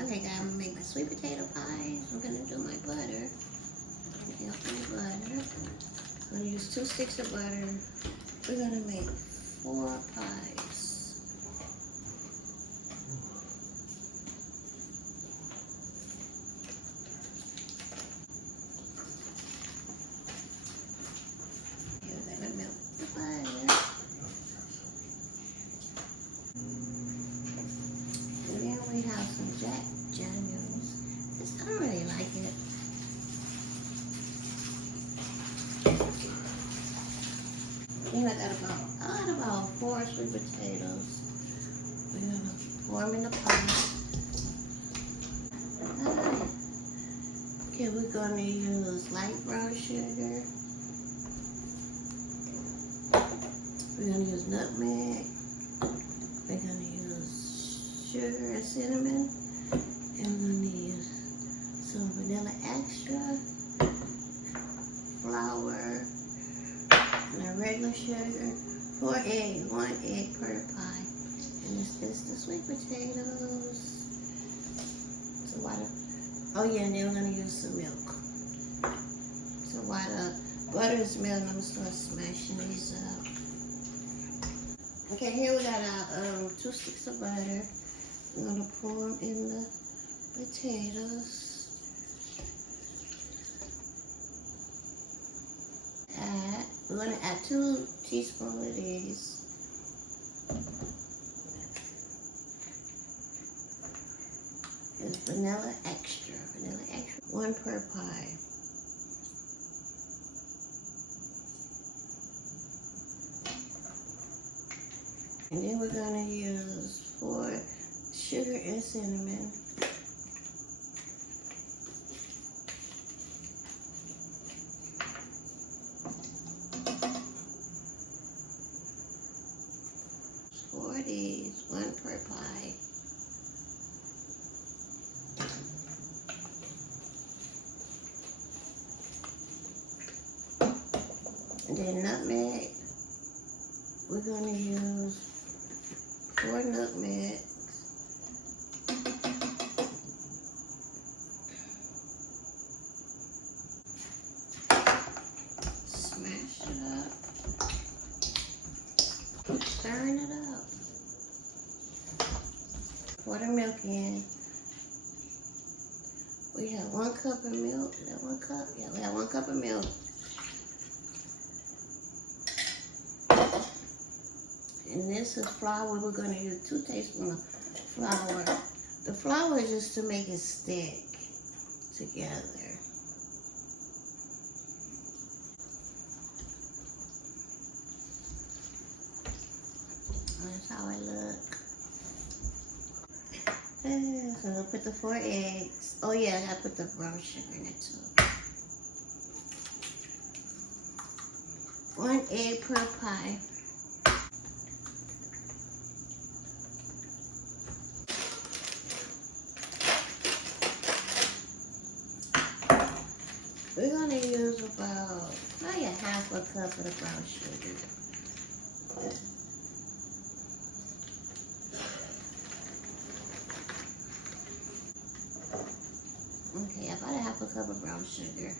Okay, guys, I'm gonna make my sweet potato pie. I'm gonna do my butter. Get my butter. I'm gonna use 2 sticks of butter. We're gonna make 4 pies. Here, we're gonna melt the butter. And then we have some Jack Daniels. I don't really like it. Then I got about 4 sweet potatoes. We're gonna pour them in the pot. Okay, we're gonna use light brown sugar. We're gonna use nutmeg. We're gonna use sugar and cinnamon. And we're gonna use some vanilla extra, flour, and a regular sugar. 4 eggs, 1 egg per pie. And this is the sweet potatoes. So water. Oh yeah, and then we're gonna use some milk. So while the butter is melting, I'm gonna start smashing these up. Okay, here we got our 2 sticks of butter. I'm gonna pour them in the potatoes. We're gonna add 2 teaspoons of these. It's vanilla extra, 1 per pie. And then we're gonna use 4 sugar and cinnamon. These, 1 per pie. And then nutmeg, we're gonna use 4 nutmegs. Smash it up. Keep stirring it up. Pour the milk in. We have 1 cup of milk. Is that 1 cup? Yeah, we have 1 cup of milk. And this is flour. We're going to use 2 tablespoons of flour. The flour is just to make it stick together. That's how it looks. So we'll put the 4 eggs. Oh yeah, I gotta put the brown sugar in it too. 1 egg per pie. We're gonna use about probably a half a cup of the brown sugar. Okay, about a half a cup of brown sugar.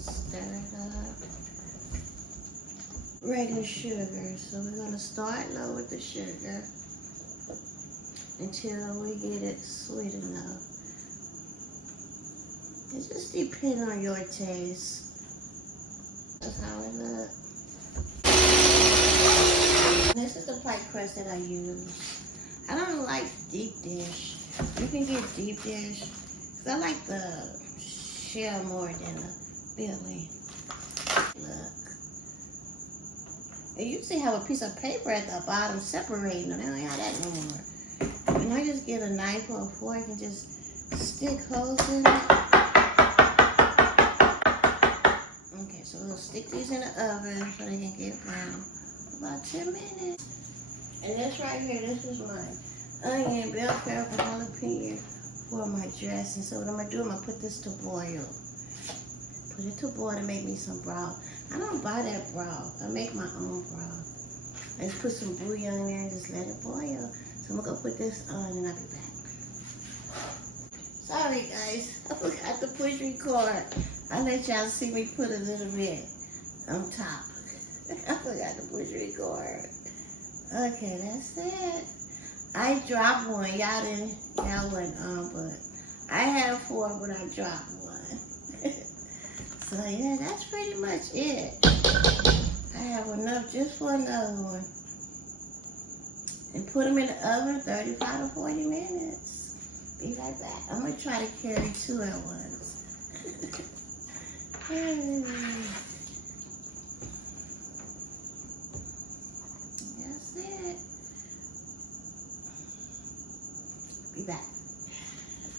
Stir it up. Regular sugar. So we're gonna start low with the sugar until we get it sweet enough. It just depends on your taste. That's how it looks. This is the pie crust that I use. I don't like deep dish. You can get deep dish. Cause I like the shell more than the filling. Look. They usually have a piece of paper at the bottom separating them. They don't have that no more. And I just get a knife or a fork and just stick holes in it. Okay, so we'll stick these in the oven so they can get brown for about 10 minutes. And this right here, this is my onion, bell pepper, jalapeno for my dressing. So what I'm gonna do, I'm gonna put this to boil. Put it to boil to make me some broth. I don't buy that broth. I make my own broth. Let's put some bouillon in there and just let it boil. So I'm gonna go put this on and I'll be back. Sorry guys, I forgot to push record. I'll let y'all see me put a little bit on top. I forgot to push record. Okay, that's it. I dropped one. Y'all wasn't on, but I have 4, but I dropped one. So yeah, that's pretty much it. I have enough just for another one. And put them in the oven 35 to 40 minutes. Be right back. I'm going to try to carry 2 at once. That's it. Be back.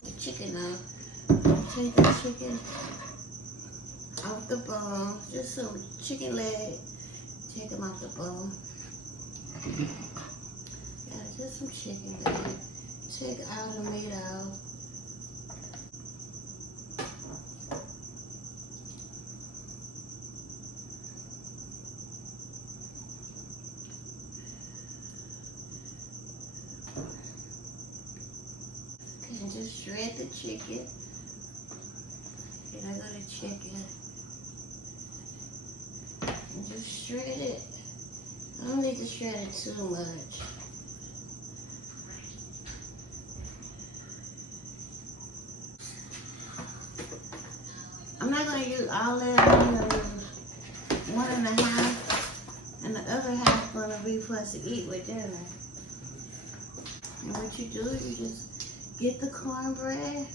The chicken up. Take the chicken off the bone. Just some chicken leg. Take them off the bone. Yeah, just some chicken leg. Take out the meat out. And just shred the chicken. And I got the chicken. And just shred it. I don't need to shred it too much. I'm not going to use all that. I'm going to use 1.5, and the other half going to be for us to eat with dinner. And what you do, you just get the cornbread,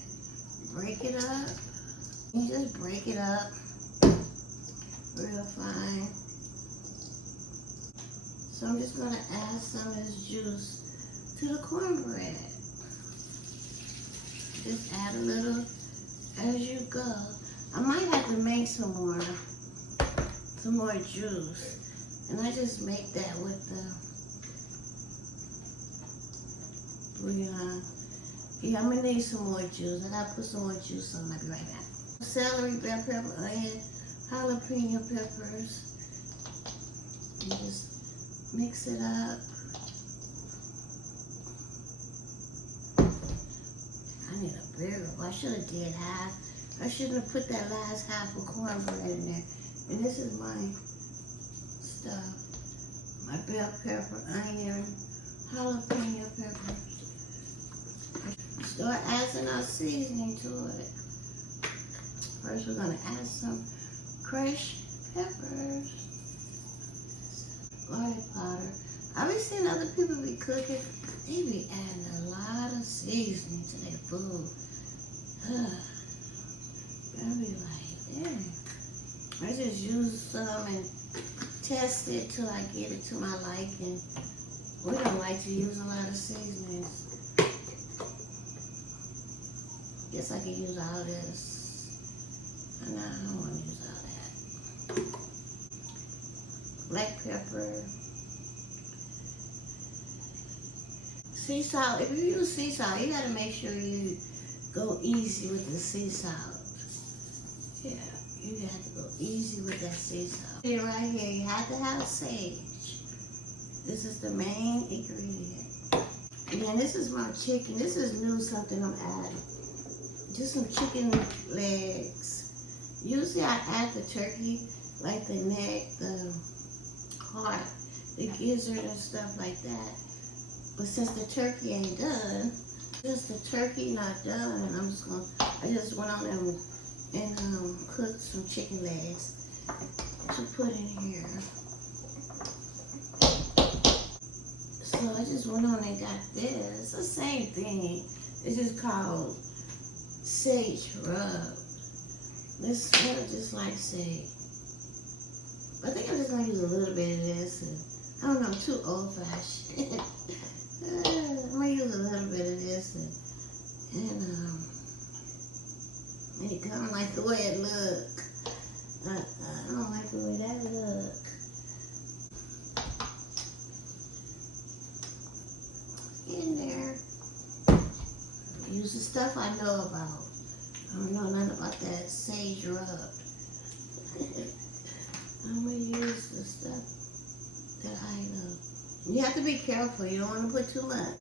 break it up. You just break it up real fine. So I'm just going to add some of this juice to the cornbread. Just add a little as you go. I might have to make some more juice. And I just make that with the bouillon. Yeah, I'm gonna need some more juice. I gotta put some more juice on. I'll be right back. Celery, bell pepper, onion, jalapeno peppers. And just mix it up. I need a bigger one. I should have did half. I shouldn't have put that last half of cornbread in there. And this is my stuff. My bell pepper, onion, jalapeno pepper. Start adding our seasoning to it. First we're gonna add some crushed peppers. Garlic powder. I've been seeing other people be cooking. They be adding a lot of seasoning to their food. I'll be like, dang. I just use some and test it till I get it to my liking. We don't like to use a lot of seasonings. Guess I can use all this. No, I don't want to use all that. Black pepper. Sea salt. If you use sea salt, you gotta make sure you go easy with the sea salt. Yeah, you have to go easy with that sea salt. Right here, you have to have sage. This is the main ingredient. And then this is my chicken. This is new, something I'm adding. Just some chicken legs. Usually I add the turkey, like the neck, the heart, the gizzard and stuff like that. But since the turkey ain't done, since the turkey not done, I just went on and cooked some chicken legs to put in here. So I just went on and got this. It's the same thing. It's just called sage rub. This smells just like sage. I think I'm just gonna use a little bit of this. And, I don't know, I'm too old fashioned. I'm gonna use a little bit of this and it don't like the way it look. I don't like the way that look. In there. Use the stuff I know about. I don't know nothing about that sage rub. I'm gonna use the stuff that I know. You have to be careful. You don't want to put too much.